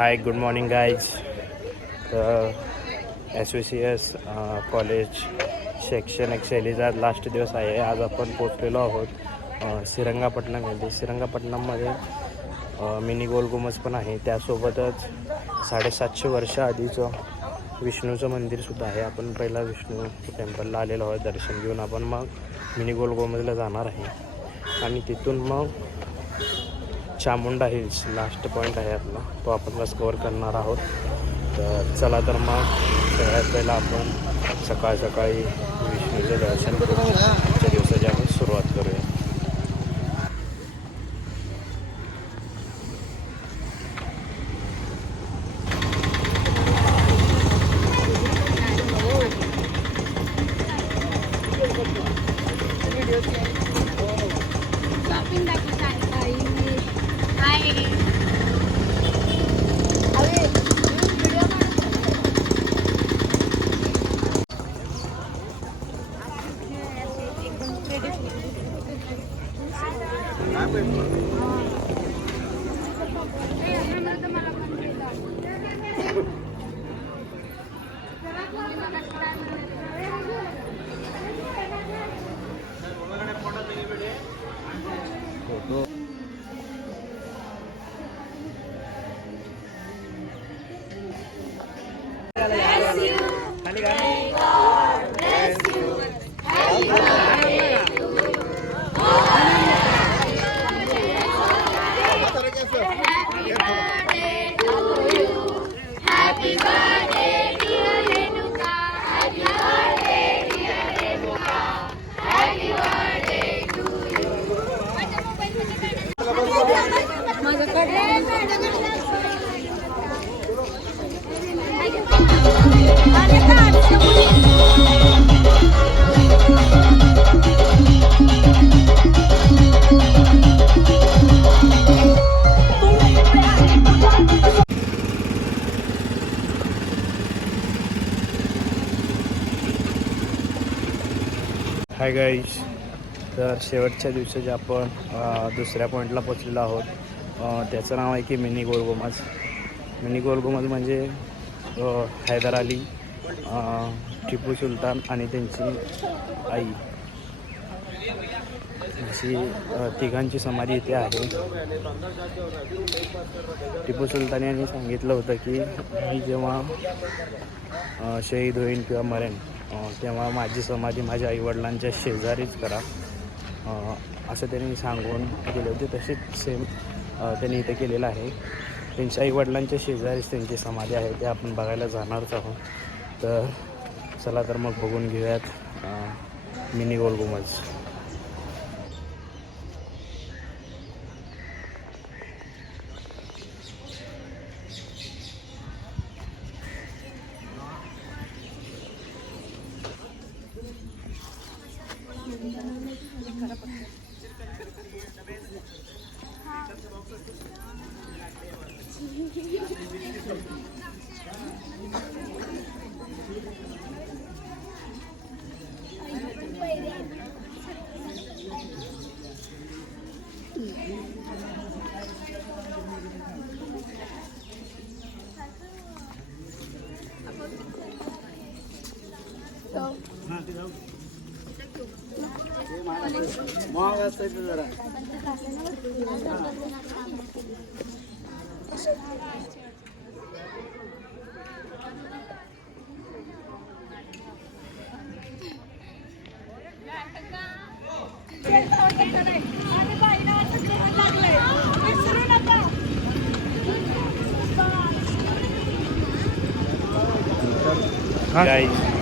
हाय good morning guys. SVCS college section एक्सेलीचा आज दिवस आहे. आज आपण पोचलेलो आहोत श्रीरंगपट्टणममध्ये. श्रीरंगपट्टणममध्ये मिनी गोलगुमज पण आहे. त्यासोबतच 750 वर्ष आधीचं विष्णूचं मंदिरसुद्धा आहे. आपण पहिला विष्णू टेम्पलला आलेलो आहोत. दर्शन घेऊन आपण मग मिनी गोलगुमजला जाणार आहे आणि तिथून मग चामुंडा हिल्स लास्ट पॉईंट आहे आपला, तो आपण बस कवर करणार आहोत. तर चला तर मग सगळ्यात पहिला आपण सकाळी विष्णूचं दर्शन करून आजच्या दिवसाची आपण सुरुवात करूया. Hi guys. तर शेवटच्या दिवशी जे आपण दुसऱ्या पॉईंटला पोचलेलो आहोत, त्याचं नाव आहे की मिनी गोलगुमज. मिनी गोलगुमज म्हणजे हैदर अली, टिपू सुलतान आणि त्यांची आई अशी तिघांची समाधी इथे आहे. टिपू सुलतान यांनी सांगितलं होतं की मी जेव्हा शहीद होईन किंवा मरेन तेव्हा माझी समाधी माझ्या आईवडिलांच्या शेजारीच करा, असं त्यांनी सांगून गेले होते. तसेच सेम त्यांनी इथे केलेलं आहे. त्यांच्या आईवडिलांच्या शेजारीच त्यांची समाधी आहे. ते आपण बघायला जाणारच आहोत. तर चला तर मग बघून घेऊयात मिनी गोलगुमज.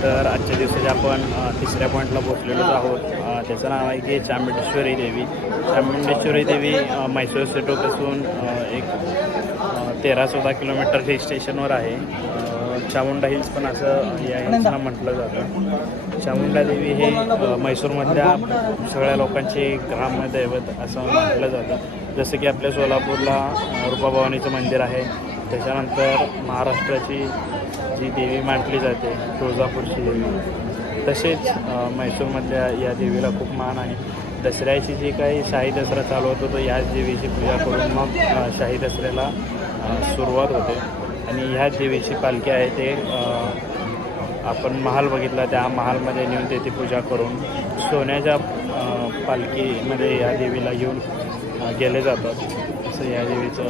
तर आजच्या दिवसाची आपण तिसऱ्या पॉईंटला पोचलेलो आहोत. त्याचं नाव आहे की चामुंडेश्वरी देवी. चामुंडेश्वरी देवी म्हैसूर सिटीपासून एक 13-14 किलोमीटर हिल स्टेशनवर आहे. चामुंडा हिल्स पण असं या हिल्सला म्हटलं जातं. चामुंडा देवी हे म्हैसूरमधल्या सगळ्या लोकांचे ग्रामदैवत असं म्हटलं जातं. जसं की आपल्या सोलापूरला रूपाभवानीचं मंदिर आहे. त्याच्यानंतर महाराष्ट्राची जी देवी मानली जाते तुळजापूरची देवी, तसेच म्हैसूरमधल्या या देवीला खूप मान आहे. दसऱ्याची जी काही शाही दसरा चालू होतो तो याच देवीची पूजा करून मग शाही दसऱ्याला सुरुवात होते आणि ह्या देवीची पालखी आहे ते आपण महाल बघितला, त्या महालमध्ये नेऊन तेथे पूजा करून सोन्याच्या पालखीमध्ये या देवीला घेऊन गेले जातात. असं या देवीचं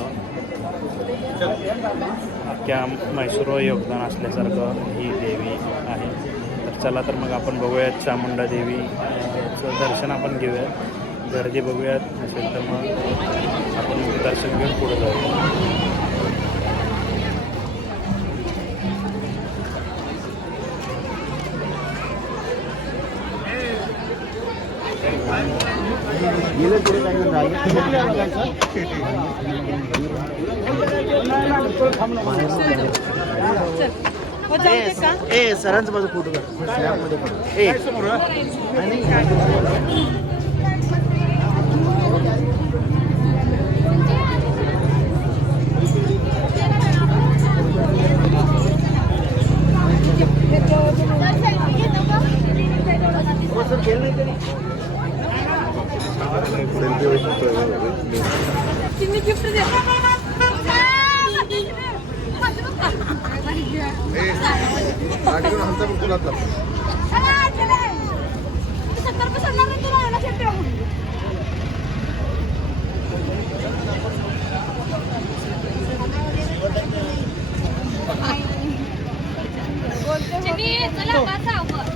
अख्ख्या म्हैसूरवर योगदान असल्यासारखं ही देवी आहे. तर चला तर मग आपण बघूयात चामुंडा देवीचं दर्शन आपण घेऊयात. गर्दी बघूयात, नसेल तर मग आपण दर्शन घेऊन पुढे जाऊया. सरांचं माझा फोटो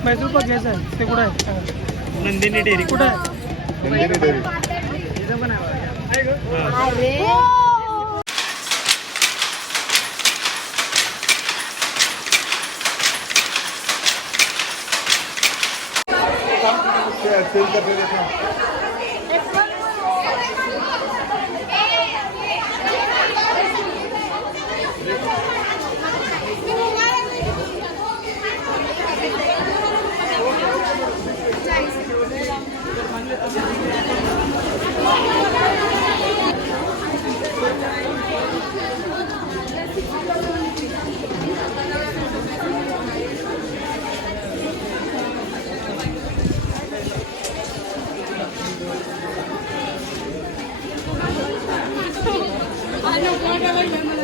मैसूर पाक घ्यायचं आहे. ते कुठं आहे? नंदिनी डेअरी कुठं आहे? नंदिनी डेअरी. I know,